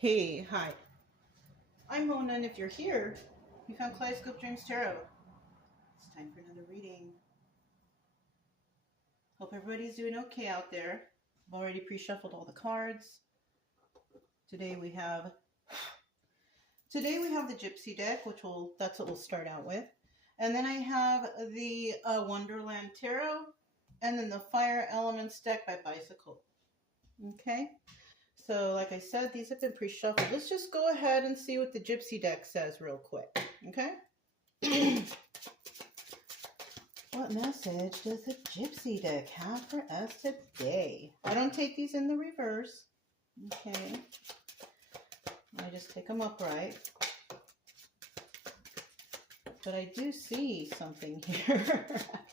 Hey, hi. I'm Mona, and if you're here, you found Kaleidoscope Dreams Tarot. It's time for another reading. Hope everybody's doing okay out there. I've already pre-shuffled all the cards. Today we have the Gypsy deck, that's what we'll start out with. And then I have the Wonderland Tarot, and then the Fire Elements deck by Bicycle. Okay? So, like I said, these have been pre-shuffled. Let's just go ahead and see what the Gypsy deck says real quick. Okay? What message does the Gypsy deck have for us today? I don't take these in the reverse. Okay. I just take them upright. But I do see something here.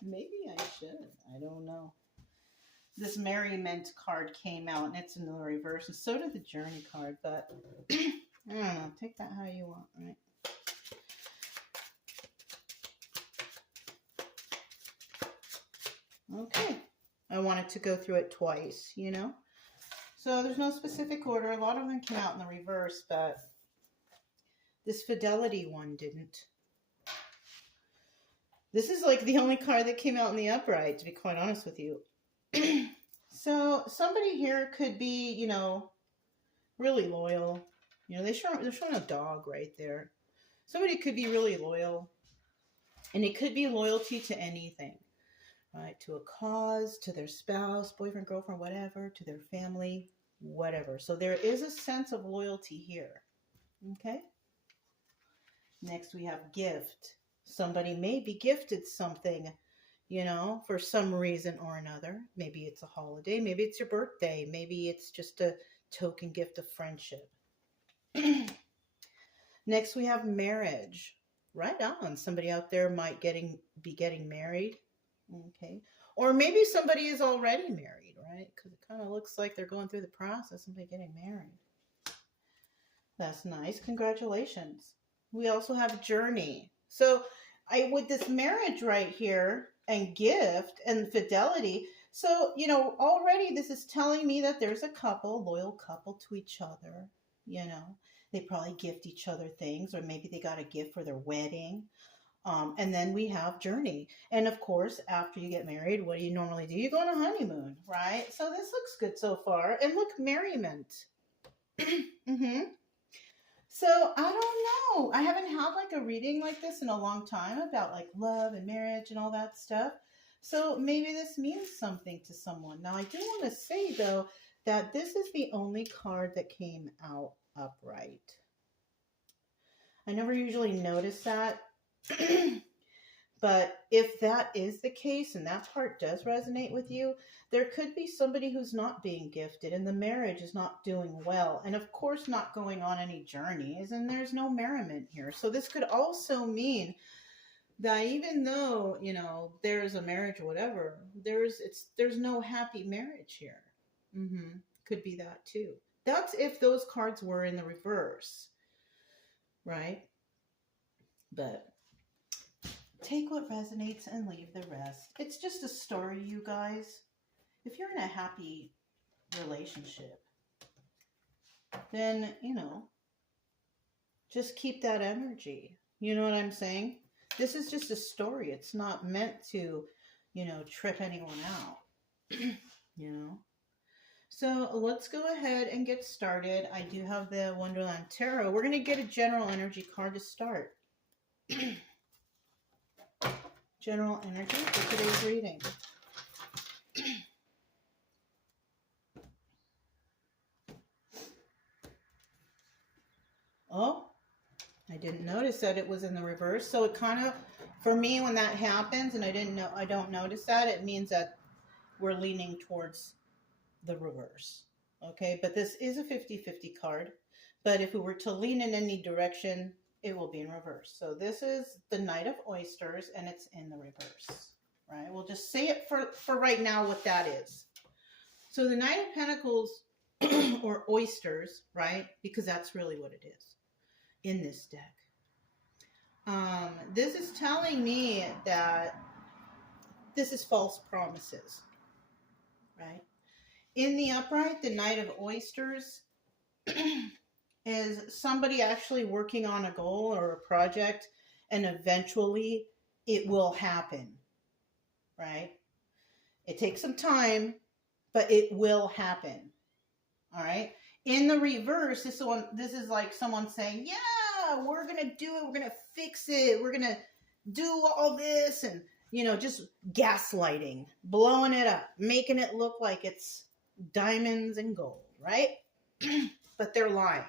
Maybe I should. I don't know. This Merriment card came out, and it's in the reverse, and so did the Journey card, but I don't know. Take that how you want, right? Okay. I wanted to go through it twice, you know? So there's no specific order. A lot of them came out in the reverse, but this Fidelity one didn't. This is like the only card that came out in the upright, to be quite honest with you. So somebody here could be, you know, really loyal. You know, they're showing a dog right there. Somebody could be really loyal. And it could be loyalty to anything, right? To a cause, to their spouse, boyfriend, girlfriend, whatever, to their family, whatever. So there is a sense of loyalty here. Okay? Next we have gift. Somebody may be gifted something, you know, for some reason or another. Maybe it's a holiday. Maybe it's your birthday. Maybe it's just a token gift of friendship. Next, we have marriage. Right on. Somebody out there might be getting married. Okay. Or maybe somebody is already married, right? Because it kind of looks like they're going through the process of getting married. That's nice. Congratulations. We also have journey. So with this marriage right here and gift and fidelity, so, you know, already this is telling me that there's a couple, loyal couple to each other, you know. They probably gift each other things, or maybe they got a gift for their wedding. And then we have journey. And of course, after you get married, what do you normally do? You go on a honeymoon, right? So this looks good so far. And look, merriment. Mm-hmm. So I don't know. I haven't had like a reading like this in a long time about like love and marriage and all that stuff. So maybe this means something to someone. Now I do want to say though that this is the only card that came out upright. I never usually notice that. But if that is the case and that part does resonate with you, there could be somebody who's not being gifted and the marriage is not doing well. And of course, not going on any journeys, and there's no merriment here. So this could also mean that even though, you know, there's a marriage or whatever, there's no happy marriage here. Could be that too. That's if those cards were in the reverse, right? But take what resonates and leave the rest. It's just a story, you guys. If you're in a happy relationship, then, you know, just keep that energy. You know what I'm saying? This is just a story. It's not meant to, you know, trip anyone out, you know. So let's go ahead and get started. I do have the Wonderland Tarot. We're going to get a general energy card to start. General energy for today's reading. Oh, I didn't notice that it was in the reverse. So it kind of, for me, when that happens and I don't notice that, it means that we're leaning towards the reverse. Okay, but this is a 50-50 card. But if we were to lean in any direction, it will be in reverse. So this is the Knight of Oysters, and it's in the reverse, right? We'll just say it for right now what that is. So the Knight of Pentacles, or oysters, right? Because that's really what it is in this deck. This is telling me that this is false promises, right? In the upright, the Knight of Oysters is somebody actually working on a goal or a project, and eventually it will happen, right? It takes some time, but it will happen. All right. In the reverse, this is like someone saying, yeah, we're going to do it. We're going to fix it. We're going to do all this, and, just gaslighting, blowing it up, making it look like it's diamonds and gold, right? But they're lying.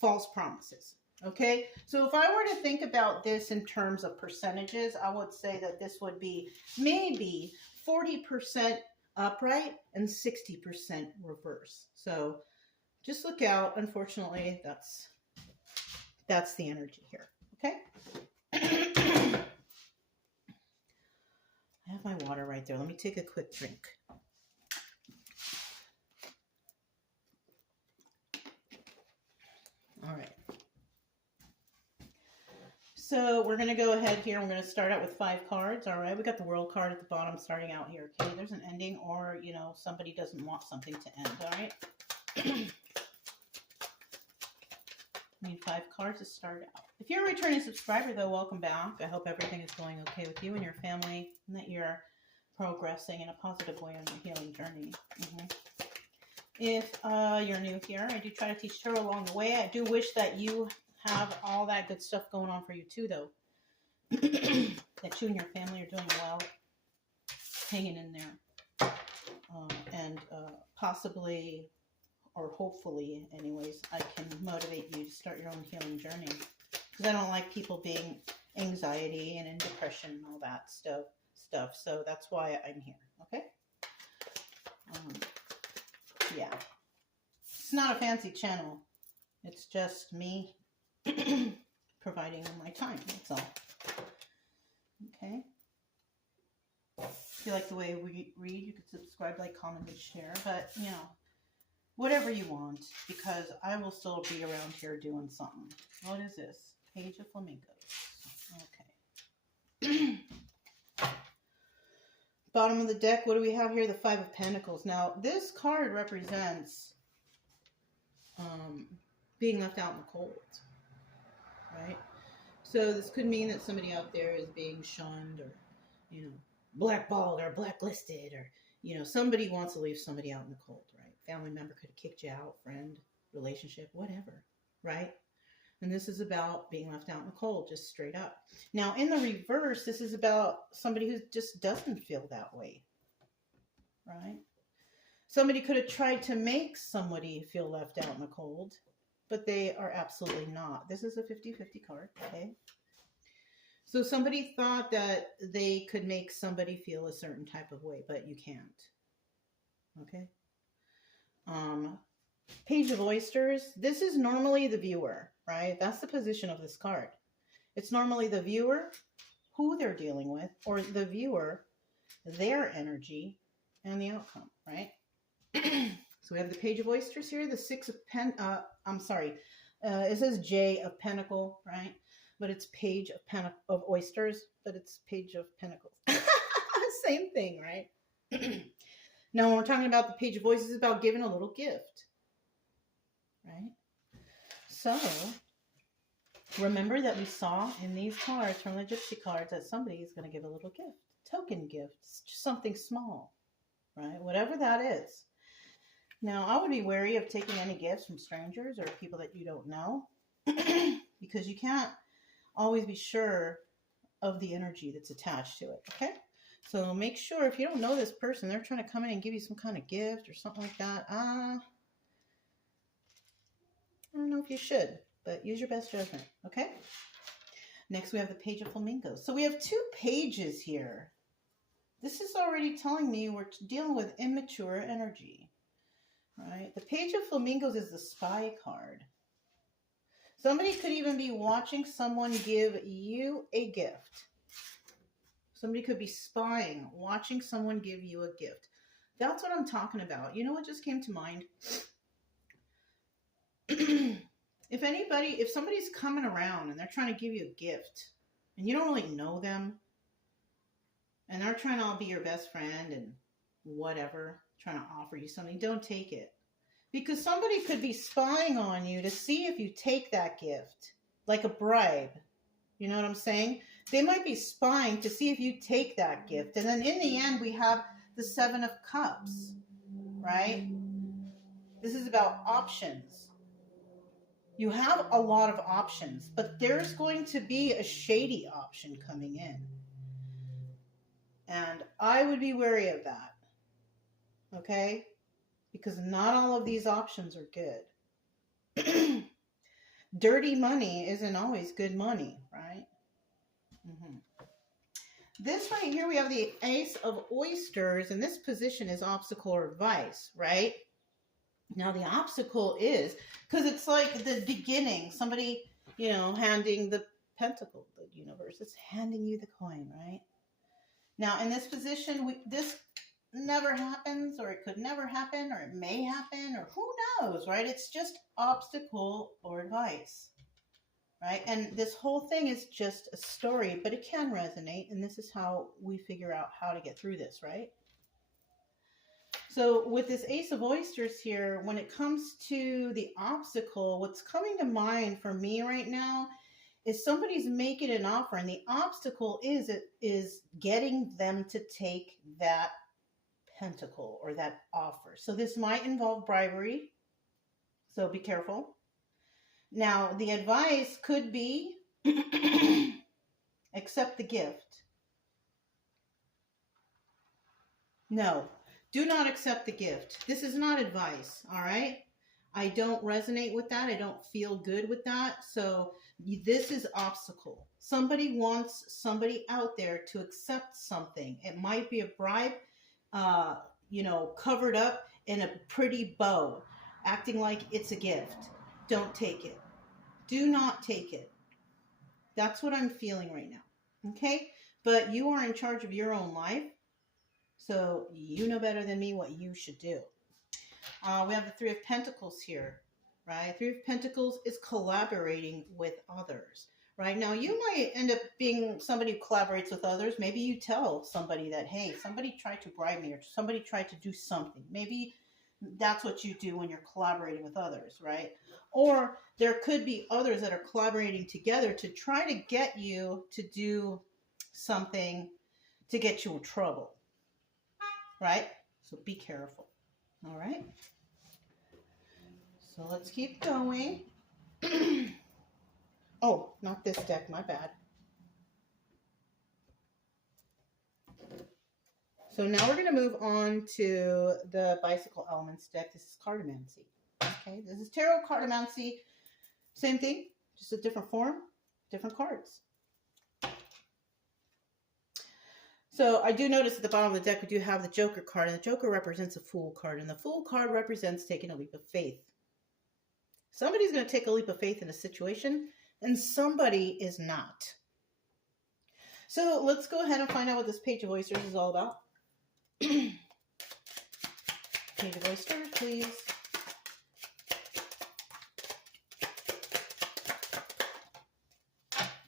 False promises. Okay. So if I were to think about this in terms of percentages, I would say that this would be maybe 40% upright and 60% reverse. So just look out. Unfortunately, that's the energy here. Okay. I have my water right there. Let me take a quick drink. All right. So we're going to go ahead here. We're going to start out with 5 cards. All right. We got the world card at the bottom starting out here. Okay. There's an ending, or, somebody doesn't want something to end. All right. I need 5 cards to start out. If you're a returning subscriber, though, welcome back. I hope everything is going okay with you and your family, and that you're progressing in a positive way on your healing journey. If you're new here, I do try to teach tarot along the way. I do wish that you have all that good stuff going on for you too, though. That you and your family are doing well, hanging in there, and possibly, or hopefully anyways, I can motivate you to start your own healing journey, because I don't like people being anxiety and in depression and all that stuff. So that's why I'm here. Okay. Yeah, it's not a fancy channel. It's just me providing my time. That's all. Okay. If you like the way we read, you could subscribe, like, comment, and share. But, whatever you want, because I will still be around here doing something. What is this? Page of Flamingos. Okay. Bottom of the deck, what do we have here? The 5 of Pentacles. Now, this card represents being left out in the cold, right? So this could mean that somebody out there is being shunned, or, blackballed or blacklisted, or, somebody wants to leave somebody out in the cold, right? Family member could have kicked you out, friend, relationship, whatever, right? And this is about being left out in the cold, just straight up. Now, in the reverse, this is about somebody who just doesn't feel that way, right? Somebody could have tried to make somebody feel left out in the cold, but they are absolutely not. This is a 50-50 card, okay? So somebody thought that they could make somebody feel a certain type of way, but you can't, okay? Page of Oysters. This is normally the viewer, right? That's the position of this card. It's normally the viewer, who they're dealing with, or the viewer, their energy, and the outcome, right? So we have the Page of Oysters here, the 6 of it says J of Pentacle, right? But it's Page of Oysters, but it's Page of Pentacles. Same thing, right? Now, when we're talking about the Page of Oysters, it's about giving a little gift, right? So, remember that we saw in these cards from the Gypsy cards that somebody is going to give a little gift, token gift, just something small, right? Whatever that is. Now, I would be wary of taking any gifts from strangers or people that you don't know, because you can't always be sure of the energy that's attached to it, okay? So make sure, if you don't know this person, they're trying to come in and give you some kind of gift or something like that, I don't know if you should, but use your best judgment, okay? Next, we have the Page of Flamingos. So we have 2 pages here. This is already telling me we're dealing with immature energy, right? The Page of Flamingos is the spy card. Somebody could even be watching someone give you a gift. Somebody could be spying, watching someone give you a gift. That's what I'm talking about. You know what just came to mind? If somebody's coming around and they're trying to give you a gift and you don't really know them, and they're trying to be your best friend and whatever, trying to offer you something, don't take it. Because somebody could be spying on you to see if you take that gift, like a bribe. You know what I'm saying? They might be spying to see if you take that gift. And then in the end, we have the Seven of Cups, right? This is about options. You have a lot of options, but there's going to be a shady option coming in. And I would be wary of that. Okay? Because not all of these options are good. Dirty money isn't always good money, right? This right here, we have the Ace of Oysters, and this position is obstacle or advice, right? Now, the obstacle is, because it's like the beginning, somebody, you know, handing the pentacle, the universe, it's handing you the coin, right? Now, in this position, this never happens, or it could never happen, or it may happen, or who knows, right? It's just obstacle or advice, right? And this whole thing is just a story, but it can resonate, and this is how we figure out how to get through this, right? So with this Ace of Oysters here, when it comes to the obstacle, what's coming to mind for me right now is somebody's making an offer, and the obstacle is getting them to take that pentacle or that offer. So this might involve bribery, so be careful. Now, the advice could be accept the gift. No. Do not accept the gift. This is not advice, all right? I don't resonate with that. I don't feel good with that. So this is obstacle. Somebody wants somebody out there to accept something. It might be a bribe, you know, covered up in a pretty bow, acting like it's a gift. Don't take it. Do not take it. That's what I'm feeling right now, okay? But you are in charge of your own life. So you know better than me what you should do. We have the Three of Pentacles here, right? Three of Pentacles is collaborating with others, right? Now, you might end up being somebody who collaborates with others. Maybe you tell somebody that, hey, somebody tried to bribe me, or somebody tried to do something. Maybe that's what you do when you're collaborating with others, right? Or there could be others that are collaborating together to try to get you to do something to get you in trouble. Right? So be careful. All right? So let's keep going. Oh, not this deck. My bad. So now we're going to move on to the Bicycle Elements deck. This is Cartomancy. Okay? This is Tarot Cartomancy. Same thing, just a different form, different cards. So I do notice at the bottom of the deck, we do have the Joker card, and the Joker represents a Fool card, and the Fool card represents taking a leap of faith. Somebody's going to take a leap of faith in a situation, and somebody is not. So let's go ahead and find out what this Page of Oysters is all about. Page of Oysters, please.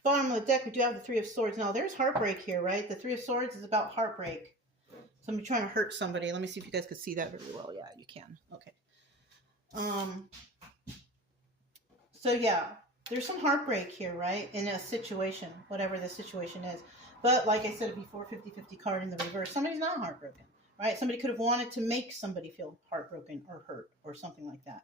Bottom of the deck, we do have the Three of Swords. Now, there's heartbreak here, right? The Three of Swords is about heartbreak. Somebody trying to hurt somebody. Let me see if you guys could see that very well. Yeah, you can. Okay. So, yeah, there's some heartbreak here, right? In a situation, whatever the situation is. But, like I said before, 50-50 card in the reverse. Somebody's not heartbroken, right? Somebody could have wanted to make somebody feel heartbroken or hurt or something like that.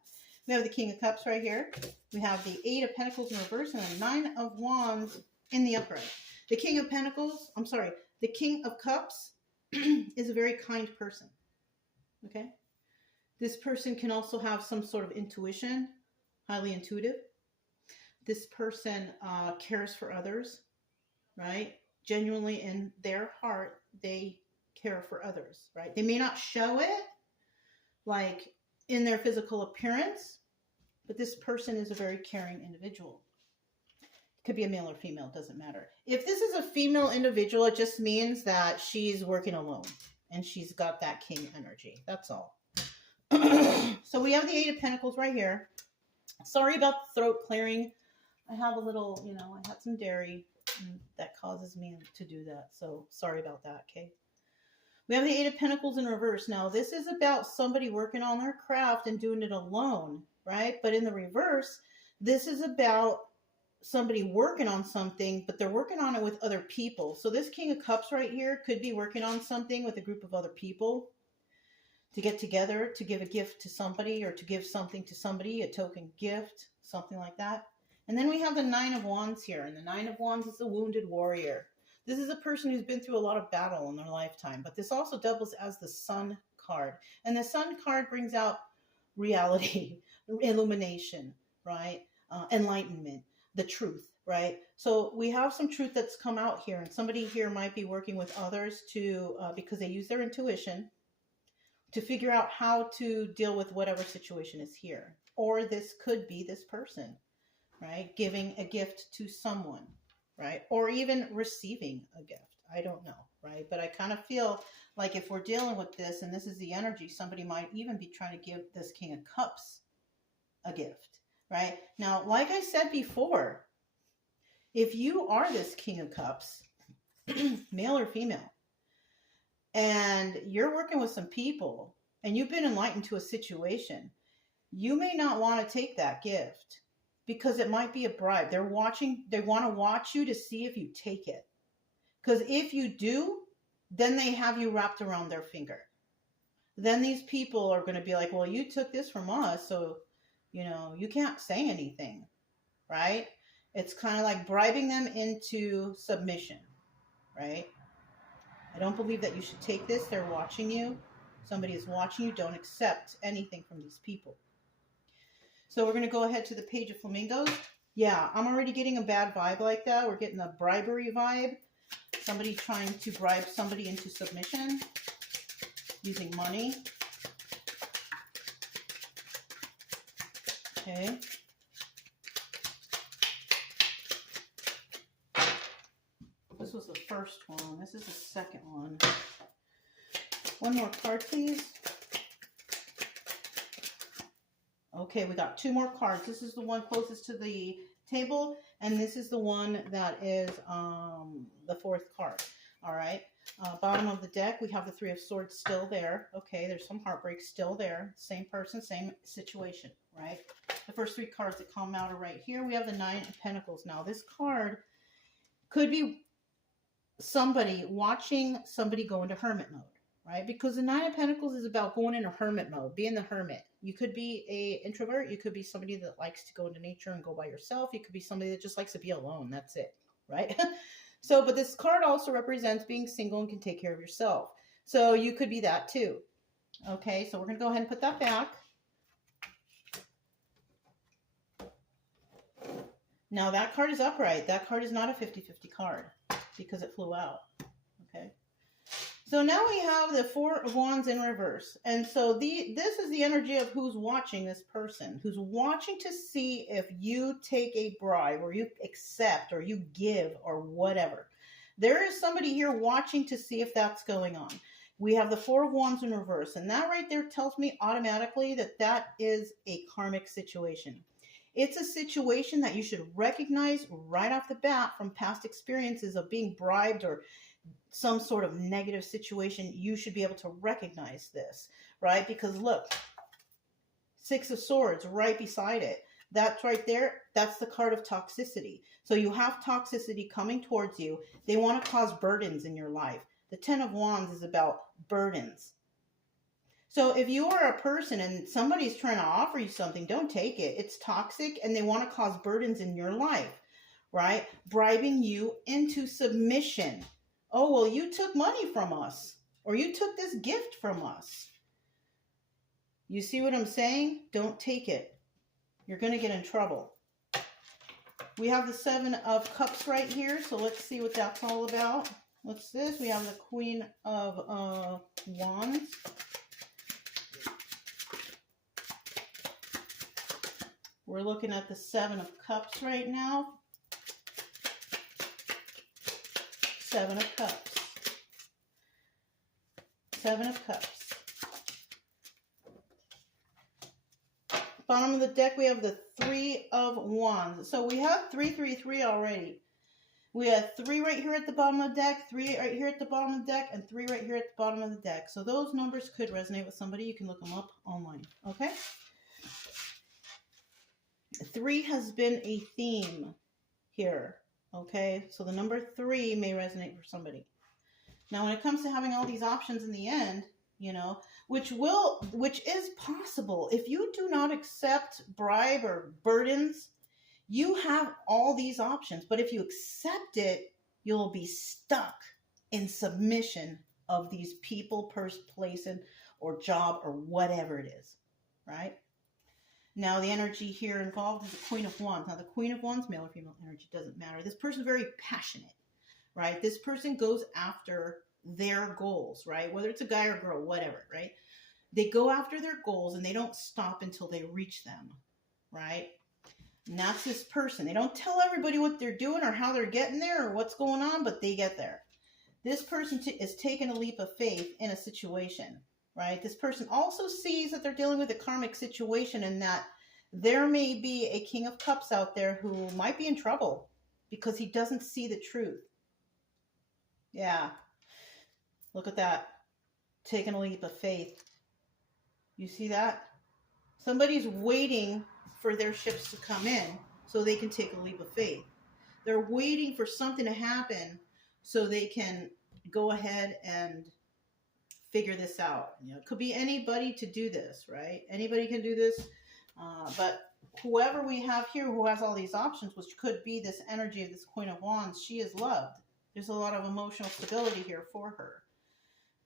We have the King of Cups right here. We have the Eight of Pentacles in reverse and the Nine of Wands in the upright. The King of Pentacles, the King of Cups is a very kind person, okay? This person can also have some sort of intuition, highly intuitive. This person cares for others, right? Genuinely in their heart, they care for others, right? They may not show it, like, in their physical appearance, but this person is a very caring individual. It could be a male or female, doesn't matter. If this is a female individual, it just means that she's working alone and she's got that king energy. That's all. So we have the Eight of Pentacles right here. Sorry about the throat clearing. I have a little, I had some dairy that causes me to do that. So sorry about that, okay? We have the Eight of Pentacles in reverse. Now, this is about somebody working on their craft and doing it alone, right? But in the reverse, this is about somebody working on something, but they're working on it with other people. So this King of Cups right here could be working on something with a group of other people to get together, to give a gift to somebody, or to give something to somebody, a token gift, something like that. And then we have the Nine of Wands here, and the Nine of Wands is a wounded warrior. This is a person who's been through a lot of battle in their lifetime, but this also doubles as the Sun card. And the Sun card brings out reality, illumination, right? Enlightenment, the truth, right? So we have some truth that's come out here, and somebody here might be working with others to, because they use their intuition to figure out how to deal with whatever situation is here. Or this could be this person, right? Giving a gift to someone, right? Or even receiving a gift. I don't know, right? But I kind of feel like if we're dealing with this, and this is the energy, somebody might even be trying to give this King of Cups a gift, right? Now, like I said before, if you are this King of Cups, male or female, and you're working with some people, and you've been enlightened to a situation, you may not want to take that gift, because it might be a bribe. They want to watch you to see if you take it. Because if you do, then they have you wrapped around their finger. Then these people are going to be like, well, you took this from us, so, you can't say anything, right? It's kind of like bribing them into submission, right? I don't believe that you should take this. They're watching you. Somebody is watching you. Don't accept anything from these people. So we're going to go ahead to the Page of Flamingos. Yeah, I'm already getting a bad vibe like that. We're getting a bribery vibe. Somebody trying to bribe somebody into submission using money. Okay. This was the first one. This is the second one. One more card, please. Okay, we got two more cards. This is the one closest to the table, and this is the one that is the fourth card. All right. Bottom of the deck, we have the Three of Swords still there. Okay, there's some heartbreak still there. Same person, same situation, right? The first three cards that come out are right here. We have the Nine of Pentacles. Now, this card could be somebody watching somebody go into hermit mode, right? Because the Nine of Pentacles is about going into hermit mode, being the hermit. You could be an introvert. You could be somebody that likes to go into nature and go by yourself. You could be somebody that just likes to be alone. That's it, right? So, but this card also represents being single and can take care of yourself. So you could be that too. Okay, so we're going to go ahead and put that back. Now that card is upright. That card is not a 50-50 card because it flew out. Okay. So now we have the Four of Wands in reverse. And so this is the energy of who's watching this person, who's watching to see if you take a bribe or you accept or you give or whatever. There is somebody here watching to see if that's going on. We have the Four of Wands in reverse. And that right there tells me automatically that that is a karmic situation. It's a situation that you should recognize right off the bat from past experiences of being bribed or some sort of negative situation. You should be able to recognize this, right? Because look, Six of Swords right beside it. That's right there. That's the card of toxicity. So you have toxicity coming towards you. They want to cause burdens in your life. The Ten of Wands is about burdens. So if you are a person and somebody's trying to offer you something, don't take it. It's toxic and they want to cause burdens in your life, right? Bribing you into submission. Oh, well, you took money from us, or you took this gift from us. You see what I'm saying? Don't take it. You're going to get in trouble. We have the Seven of Cups right here, so let's see what that's all about. What's this? We have the Queen of Wands. We're looking at the Seven of Cups right now. Seven of Cups. Seven of Cups. Bottom of the deck, we have the Three of Wands. So we have 333 already. We have 3 right here at the bottom of the deck, 3 right here at the bottom of the deck, and 3 right here at the bottom of the deck. So those numbers could resonate with somebody. You can look them up online, okay? 3 has been a theme here, okay? So the number 3 may resonate for somebody. Now, when it comes to having all these options in the end, you know, which is possible. If you do not accept bribe or burdens, you have all these options. But if you accept it, you'll be stuck in submission of these people, place, or job, or whatever it is, right? Now, the energy here involved is the Queen of Wands. Now, the Queen of Wands, male or female energy, doesn't matter. This person's very passionate, right? This person goes after their goals, right? Whether it's a guy or girl, whatever, right? They go after their goals and they don't stop until they reach them, right? And that's this person. They don't tell everybody what they're doing or how they're getting there or what's going on, but they get there. This person is taking a leap of faith in a situation, right? This person also sees that they're dealing with a karmic situation and that there may be a King of Cups out there who might be in trouble because he doesn't see the truth. Yeah. Look at that. Taking a leap of faith. You see that? Somebody's waiting for their ships to come in so they can take a leap of faith. They're waiting for something to happen so they can go ahead and figure this out. You know, it could be anybody to do this, right? Anybody can do this. But whoever we have here who has all these options, which could be this energy of this Queen of Wands, she is loved. There's a lot of emotional stability here for her,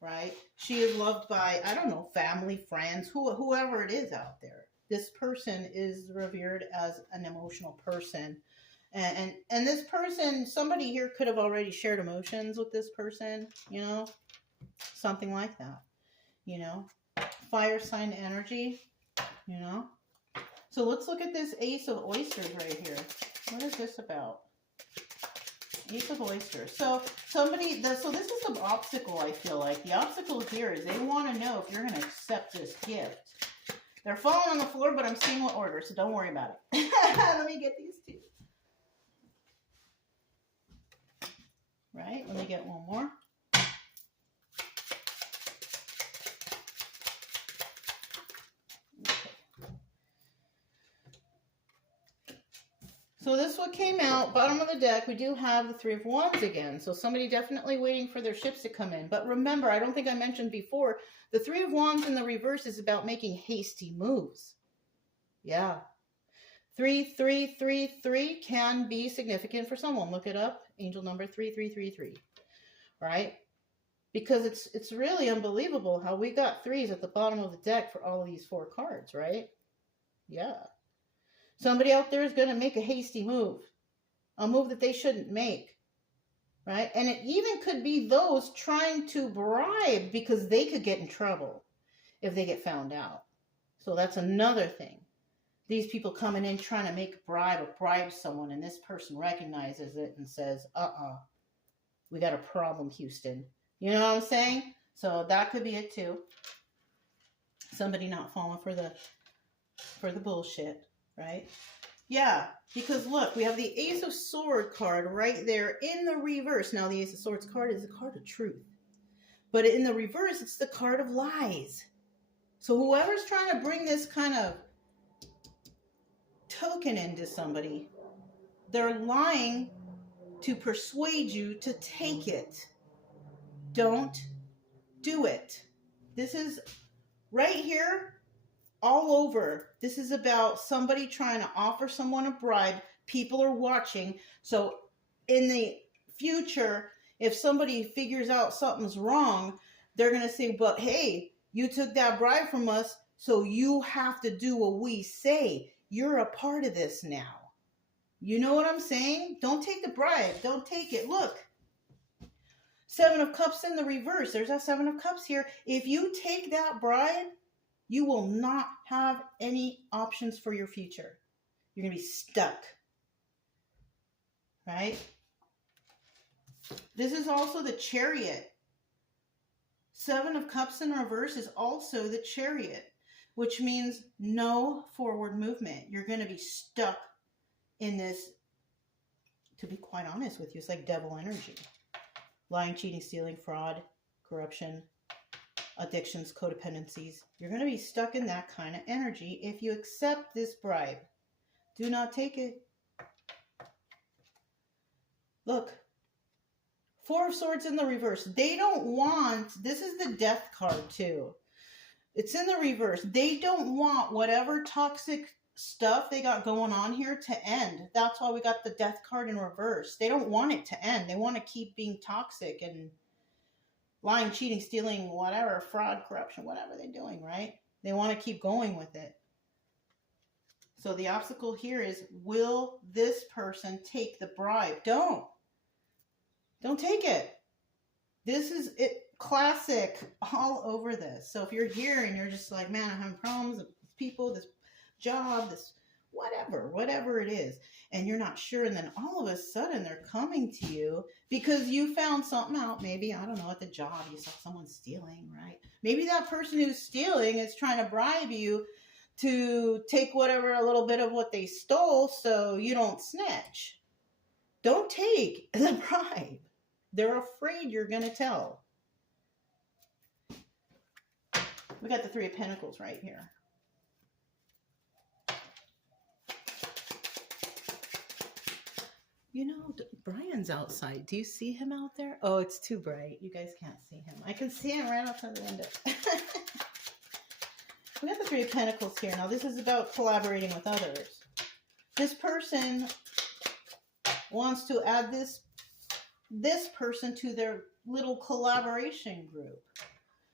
right? She is loved by, I don't know, family, friends, whoever it is out there. This person is revered as an emotional person. And this person, somebody here could have already shared emotions with this person, you know, something like that, you know, fire sign energy, you know. So let's look at this Ace of Oysters right here. What is this about? Ace of Oysters. So so this is the obstacle, I feel like. The obstacle here is they want to know if you're going to accept this gift. They're falling on the floor, but I'm seeing what order, so don't worry about it. Let me get these two. Right? Let me get one more. Okay. So this one came out, bottom of the deck, we do have the Three of Wands again. So somebody definitely waiting for their ships to come in. But remember, I don't think I mentioned before, the Three of Wands in the reverse is about making hasty moves. Yeah. 3333 can be significant for someone. Look it up. Angel number 3333. Right? Because it's really unbelievable how we got threes at the bottom of the deck for all of these 4 cards, right? Yeah. Somebody out there is going to make a hasty move. A move that they shouldn't make. Right? And it even could be those trying to bribe because they could get in trouble if they get found out. So that's another thing. These people coming in trying to make a bribe or bribe someone, and this person recognizes it and says, we got a problem, Houston. You know what I'm saying? So that could be it too. Somebody not falling for the bullshit, right? Yeah, because look, we have the Ace of Swords card right there in the reverse. Now, the Ace of Swords card is a card of truth. But in the reverse, it's the card of lies. So whoever's trying to bring this kind of token into somebody, they're lying to persuade you to take it. Don't do it. This is right here. All over. This is about somebody trying to offer someone a bribe. People are watching. So in the future, if somebody figures out something's wrong, they're going to say, but hey, you took that bribe from us, so you have to do what we say. You're a part of this now. You know what I'm saying? Don't take the bribe. Don't take it. Look. 7 of Cups in the reverse. There's that 7 of Cups here. If you take that bribe, you will not have any options for your future. You're going to be stuck. Right? This is also the Chariot. 7 of Cups in reverse is also the Chariot, which means no forward movement. You're going to be stuck in this to be quite honest with you. It's like devil energy. Lying, cheating, stealing, fraud, corruption, addictions, codependencies. You're going to be stuck in that kind of energy if you accept this bribe. Do not take it. Look. Four of Swords in the reverse. They don't want, this is the Death card too. It's in the reverse. They don't want whatever toxic stuff they got going on here to end. That's why we got the Death card in reverse. They don't want it to end. They want to keep being toxic and lying, cheating, stealing, whatever, fraud, corruption, whatever they're doing, right? They want to keep going with it. So the obstacle here is, will this person take the bribe? Don't take it. This is it, classic all over this. So if you're here and you're just like, man, I'm having problems with people, this job, this whatever it is, and you're not sure, and then all of a sudden they're coming to you because you found something out, maybe, I don't know, at the job, you saw someone stealing, right? Maybe that person who's stealing is trying to bribe you to take whatever, a little bit of what they stole so you don't snitch. Don't take the bribe. They're afraid you're going to tell. We got the Three of Pentacles right here. You know, Brian's outside. Do you see him out there? Oh, it's too bright. You guys can't see him. I can see him right outside the window. We got the Three of Pentacles here. Now, this is about collaborating with others. This person wants to add this person to their little collaboration group.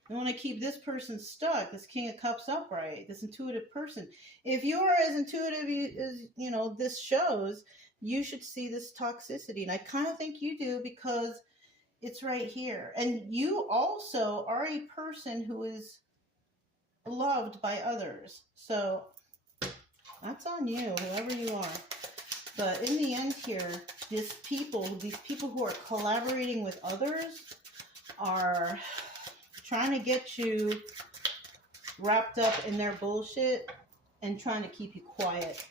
They want to keep this person stuck, this King of Cups upright, this intuitive person. If you are as intuitive as, you know, this shows, you should see this toxicity. And I kind of think you do because it's right here. And you also are a person who is loved by others. So that's on you, whoever you are. But in the end here, these people who are collaborating with others are trying to get you wrapped up in their bullshit and trying to keep you quiet.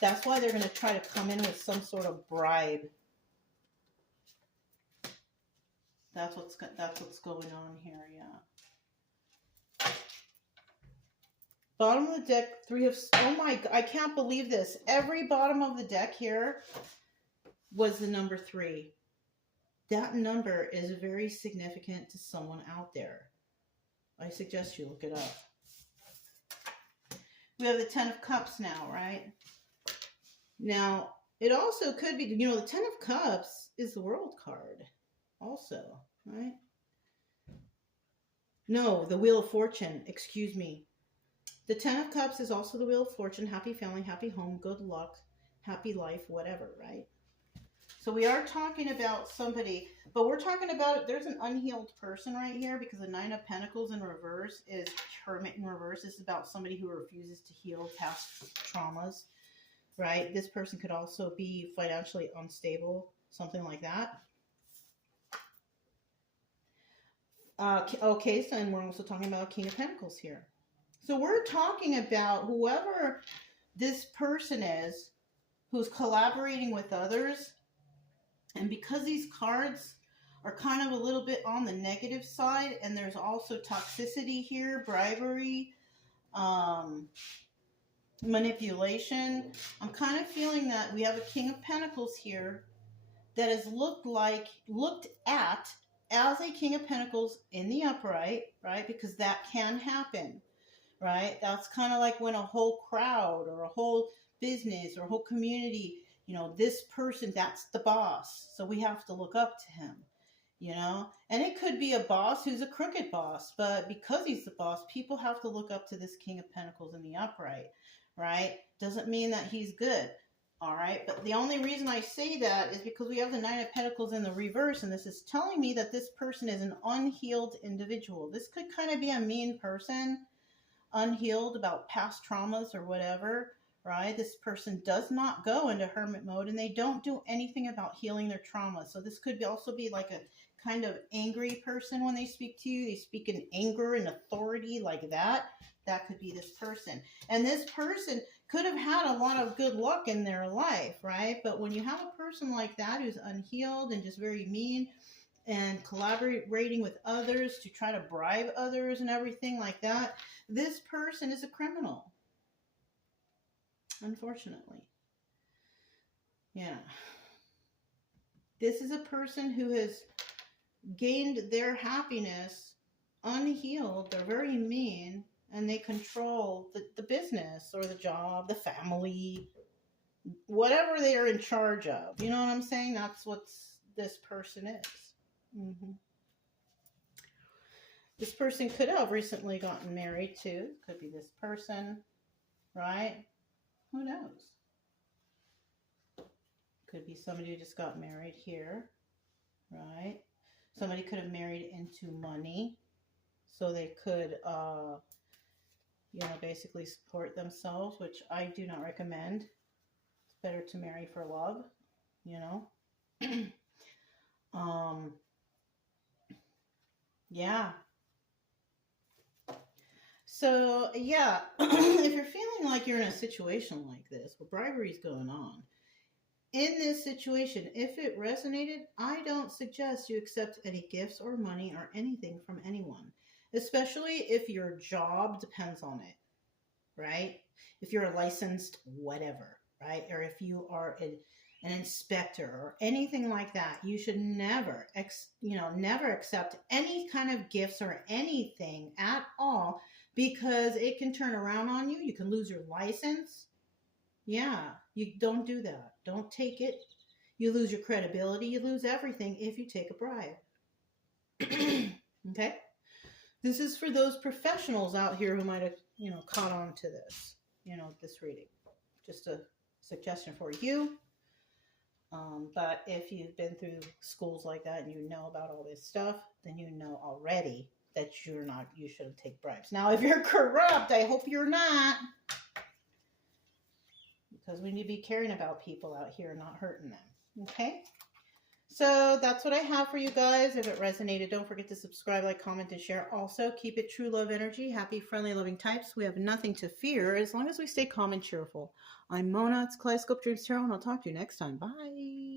That's why they're going to try to come in with some sort of bribe. That's what's going on here, yeah. Bottom of the deck, Three of... Oh my... I can't believe this. Every bottom of the deck here was the number 3. That number is very significant to someone out there. I suggest you look it up. We have the Ten of Cups now, right? Now, it also could be, you know, the Ten of Cups is the World card also, right? No, the Wheel of Fortune, excuse me. The Ten of Cups is also the Wheel of Fortune, happy family, happy home, good luck, happy life, whatever, right? So we are talking about somebody, but we're talking about, there's an unhealed person right here because the Nine of Pentacles in reverse is Hermit in reverse. This is about somebody who refuses to heal past traumas, right? This person could also be financially unstable, something like that. Okay, so and we're also talking about King of Pentacles here. So we're talking about whoever this person is who's collaborating with others. And because these cards are kind of a little bit on the negative side, and there's also toxicity here, bribery, manipulation, I'm kind of feeling that we have a King of Pentacles here that is looked at as a King of Pentacles in the upright, right? Because that can happen, right? That's kind of like when a whole crowd or a whole business or a whole community, you know, this person, that's the boss. So we have to look up to him, you know? And it could be a boss who's a crooked boss, but because he's the boss, people have to look up to this King of Pentacles in the upright, right? Doesn't mean that he's good, all right? But the only reason I say that is because we have the Nine of Pentacles in the reverse, and this is telling me that this person is an unhealed individual. This could kind of be a mean person, unhealed about past traumas or whatever, right? This person does not go into hermit mode, and they don't do anything about healing their trauma. So this could also be like a kind of angry person when they speak to you. They speak in anger and authority like that. That could be this person. And this person could have had a lot of good luck in their life, right? But when you have a person like that who's unhealed and just very mean and collaborating with others to try to bribe others and everything like that, this person is a criminal, unfortunately. Yeah. This is a person who has gained their happiness unhealed. They're very mean, and they control the business or the job, the family, whatever they are in charge of. You know what I'm saying? That's what this person is. Mm-hmm. This person could have recently gotten married too. Could be this person, right? Who knows? Could be somebody who just got married here, right? Somebody could have married into money, so they could, basically support themselves, which I do not recommend. It's better to marry for love, yeah. So, yeah, if you're feeling like you're in a situation like this, where bribery is going on, in this situation, if it resonated, I don't suggest you accept any gifts or money or anything from anyone, especially if your job depends on it, right? If you're a licensed whatever, right? Or if you are an inspector or anything like that, you should never accept any kind of gifts or anything at all, because it can turn around on you. You can lose your license. Yeah, you don't do that. Don't take it. You lose your credibility. You lose everything if you take a bribe. Okay? This is for those professionals out here who might have, caught on to this, this reading. Just a suggestion for you. But if you've been through schools like that and you know about all this stuff, then you know already that you shouldn't take bribes. Now, if you're corrupt, I hope you're not. Because we need to be caring about people out here, not hurting them. Okay? So that's what I have for you guys. If it resonated, don't forget to subscribe, like, comment, and share. Also, keep it true love energy. Happy, friendly, loving types. We have nothing to fear as long as we stay calm and cheerful. I'm Mona. It's Kaleidoscope Dreams Tarot, and I'll talk to you next time. Bye.